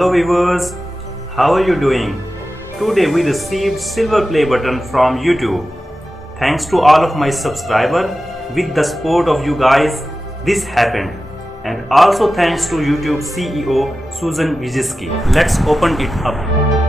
Hello viewers, how are you doing? Today we received silver play button from YouTube. Thanks to all of my subscribers, with the support of you guys, this happened. And also thanks to YouTube CEO Susan Wojcicki. Let's open it up.